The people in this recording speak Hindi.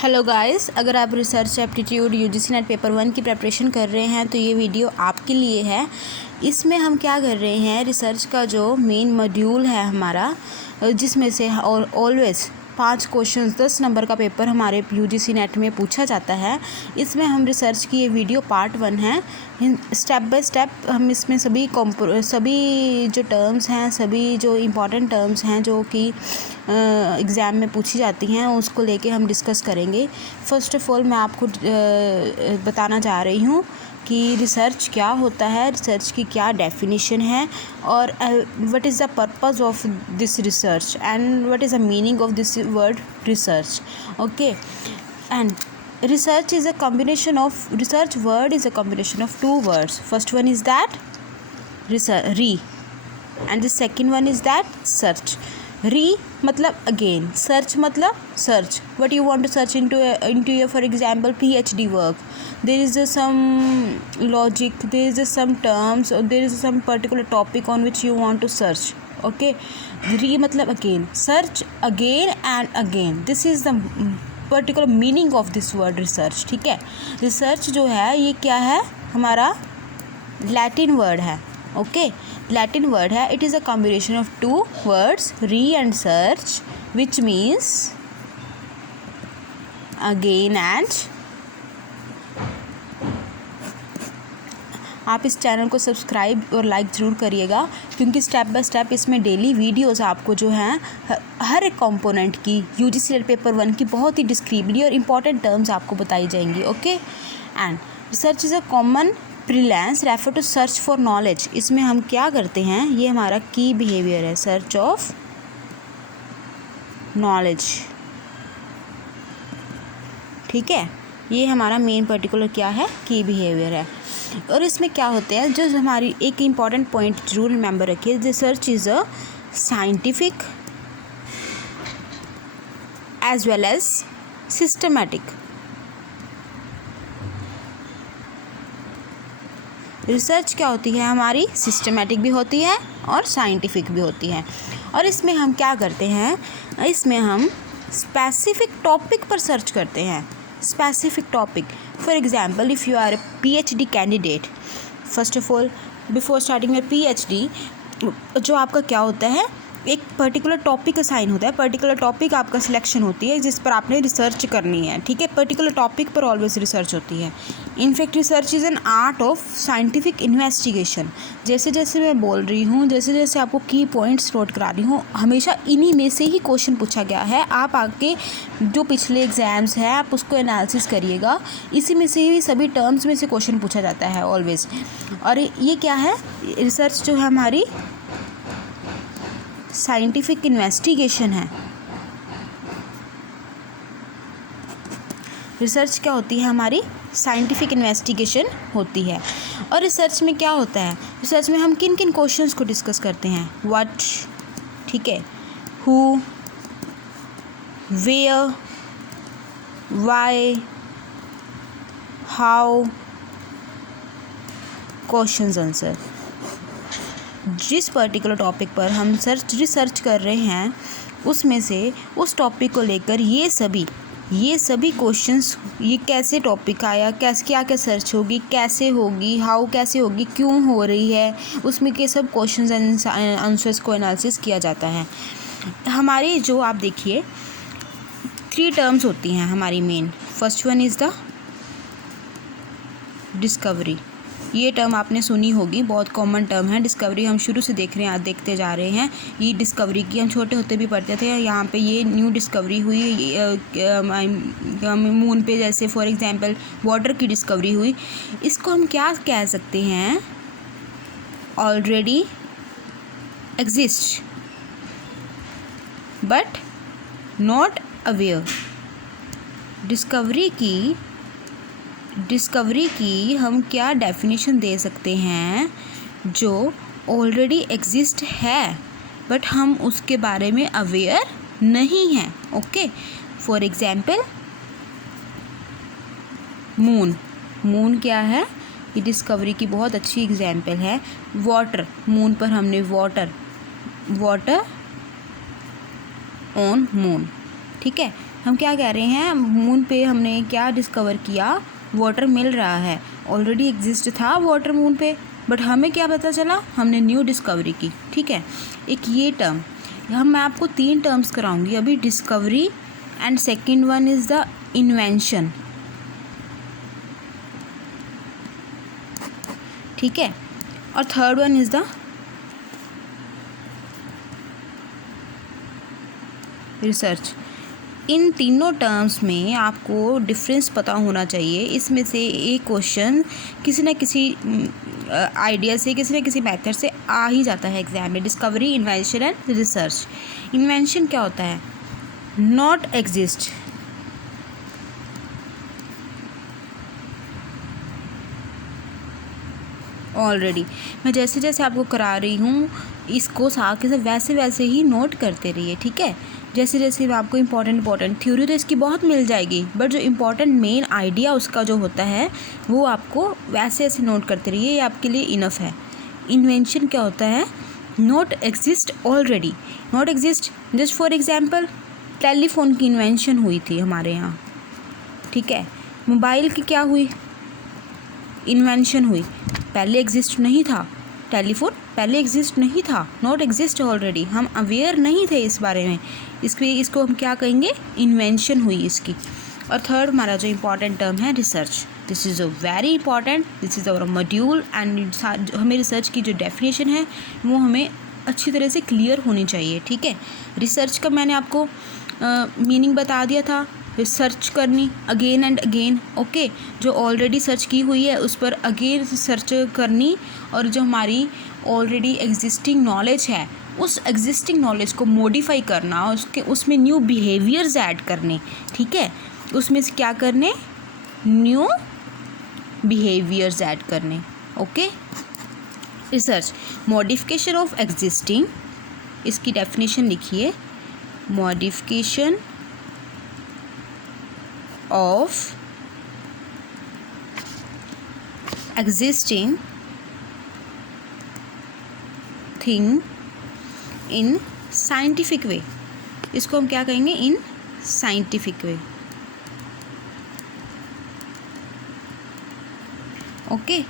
हेलो गाइस, अगर आप research aptitude UGC net paper 1 की प्रिपरेशन कर रहे हैं तो ये वीडियो आपके लिए है। इसमें हम क्या कर रहे हैं, रिसर्च का जो मेन मॉड्यूल है हमारा, जिसमें से ऑलवेज़ 5 क्वेश्चंस 10 नंबर का पेपर हमारे यूजीसी नेट में पूछा जाता है। इसमें हम रिसर्च की ये वीडियो पार्ट 1 है। स्टेप बाय स्टेप हम इसमें सभी जो टर्म्स हैं, सभी जो इम्पॉर्टेंट टर्म्स हैं जो कि एग्ज़ाम में पूछी जाती हैं, उसको लेके हम डिस्कस करेंगे। फ़र्स्ट ऑफ़ ऑल मैं आपको बताना चाह रही हूँ कि रिसर्च क्या होता है, रिसर्च की क्या डेफिनेशन है, और what is the purpose of this research and what is the meaning of this word research. Okay, and research is a combination of research word is a combination of 2 words. First one is that re, and the second one is that search. Re मतलब again, search मतलब search. What you want to search into your, for example, PhD work. There is some logic, there is some terms, or there is some particular topic on which you want to search. Okay, re मतलब again, search again and again. This is the particular meaning of this word research. ठीक है, रिसर्च जो है ये क्या है, हमारा लैटिन वर्ड है। ओके, लैटिन वर्ड है। It is a combination of 2 words, री and search, which means again and. आप इस चैनल को सब्सक्राइब और लाइक ज़रूर करिएगा, क्योंकि स्टेप बाय स्टेप इसमें डेली वीडियोस आपको जो हैं हर एक कंपोनेंट की यूजीसी नेट पेपर 1 की बहुत ही डिस्क्रिप्टिवली और इम्पॉर्टेंट टर्म्स आपको बताई जाएंगी। Okay, and research is a common parlance refer to search for knowledge. इसमें हम क्या करते हैं, ये हमारा की बिहेवियर है, सर्च ऑफ नॉलेज। ठीक है, ये हमारा मेन पर्टिकुलर क्या है, की बिहेवियर है। और इसमें क्या होते हैं, जो हमारी एक इम्पॉर्टेंट पॉइंट जरूर रिमेंबर रखिए, research is a scientific as well as systematic. Research क्या होती है हमारी, सिस्टमैटिक भी होती है और साइंटिफिक भी होती है। और इसमें हम क्या करते हैं, इसमें हम स्पेसिफिक टॉपिक पर सर्च करते हैं। Specific topic, for example if you are a PhD candidate, first of all before starting में PhD जो आपका क्या होता है, एक पर्टिकुलर टॉपिक असाइन होता है, पर्टिकुलर टॉपिक आपका सिलेक्शन होती है जिस पर आपने रिसर्च करनी है। ठीक है, पर्टिकुलर टॉपिक पर ऑलवेज रिसर्च होती है। In fact research is an art of scientific investigation. जैसे जैसे मैं बोल रही हूँ, जैसे जैसे आपको की पॉइंट्स नोट करा रही हूँ, हमेशा इन्हीं में से ही क्वेश्चन पूछा गया है। आप आगे जो पिछले एग्ज़ाम्स हैं आप उसको एनालिसिस करिएगा, इसी में से ही सभी टर्म्स में से क्वेश्चन पूछा जाता है ऑलवेज। और ये क्या है, रिसर्च जो है हमारी साइंटिफिक इन्वेस्टिगेशन है। रिसर्च क्या होती है हमारी, साइंटिफिक इन्वेस्टिगेशन होती है। और रिसर्च में क्या होता है, रिसर्च में हम किन किन क्वेश्चंस को डिस्कस करते हैं, व्हाट, ठीक है, who, where, why, how, questions answer. जिस पर्टिकुलर टॉपिक पर हम रिसर्च कर रहे हैं, उसमें से उस टॉपिक को लेकर ये सभी क्वेश्चंस, ये कैसे टॉपिक आया, कैसे क्या क्या सर्च होगी, कैसे होगी, हाउ कैसे होगी, क्यों हो रही है, उसमें के सब क्वेश्चंस एंड आंसर्स को एनालिसिस किया जाता है। हमारी जो आप देखिए 3 टर्म्स होती हैं हमारी main. First one is the discovery. ये टर्म आपने सुनी होगी, बहुत कॉमन टर्म है डिस्कवरी। हम शुरू से देख रहे हैं, देखते जा रहे हैं। ये डिस्कवरी की हम छोटे होते भी पढ़ते थे। यहाँ पे ये न्यू डिस्कवरी हुई मून पे, जैसे फॉर एग्जांपल वाटर की डिस्कवरी हुई। इसको हम क्या कह सकते हैं, already exist but not aware. Discovery की हम क्या डेफिनेशन दे सकते हैं, जो ऑलरेडी एग्जिस्ट है बट हम उसके बारे में अवेयर नहीं हैं। ओके, फॉर एग्जाम्पल मून क्या है, ये डिस्कवरी की बहुत अच्छी एग्जाम्पल है। वाटर, मून पर हमने वाटर ऑन मून, ठीक है। हम क्या कह रहे हैं, मून पे हमने क्या डिस्कवर किया, वाटर मिल रहा है। ऑलरेडी एग्जिस्ट था वाटर मून पे, बट हमें क्या पता चला, हमने न्यू डिस्कवरी की। ठीक है। एक ये टर्म, मैं आपको 3 टर्म्स कराऊंगी अभी, discovery and second one is the invention. ठीक है। और third one is the research. इन तीनों टर्म्स में आपको डिफरेंस पता होना चाहिए। इसमें से एक क्वेश्चन किसी न किसी आइडिया से, किसी न किसी मेथड से आ ही जाता है एग्जाम में। Discovery, invention and research. Invention क्या होता है, नॉट एग्जिस्ट, ऑलरेडी। मैं जैसे जैसे आपको करा रही हूँ इसको साथ के साथ वैसे वैसे ही नोट करते रहिए। ठीक है। जैसे जैसे मैं आपको इंपॉर्टेंट थ्योरी तो इसकी बहुत मिल जाएगी, बट जो इम्पोर्टेंट मेन आइडिया उसका जो होता है वो आपको वैसे ऐसे नोट करते रहिए, ये आपके लिए इनफ है। इन्वेंशन क्या होता है, not exist already. Not exist, just for example telephone की इन्वेंशन हुई थी हमारे यहाँ। ठीक है। मोबाइल की क्या हुई, इन्वेंशन हुई, पहले एग्जिस्ट नहीं था। टेलीफोन पहले एग्जिस्ट नहीं था, नॉट एग्जिस्ट ऑलरेडी, हम अवेयर नहीं थे इस बारे में, इसको हम क्या कहेंगे, इन्वेंशन हुई इसकी। और थर्ड हमारा जो इम्पॉर्टेंट टर्म है research. This is a very important, this is our module and हमें रिसर्च की जो डेफिनेशन है वो हमें अच्छी तरह से क्लियर होनी चाहिए। ठीक है। रिसर्च का मैंने आपको मीनिंग बता दिया था, सर्च करनी अगेन एंड अगेन। ओके। जो ऑलरेडी सर्च की हुई है उस पर अगेन सर्च करनी, और जो हमारी ऑलरेडी एग्जिस्टिंग नॉलेज है उस एग्जिस्टिंग नॉलेज को मॉडिफाई करना, उसमें न्यू बिहेवियर्स ऐड करने। ठीक है। उसमें से क्या करने, न्यू बिहेवियर्स ऐड करने। Okay. Research, modification of existing, इसकी डेफिनेशन लिखिए, modification of existing thing in scientific way। इसको हम क्या कहेंगे, इन साइंटिफिक वे। ओके।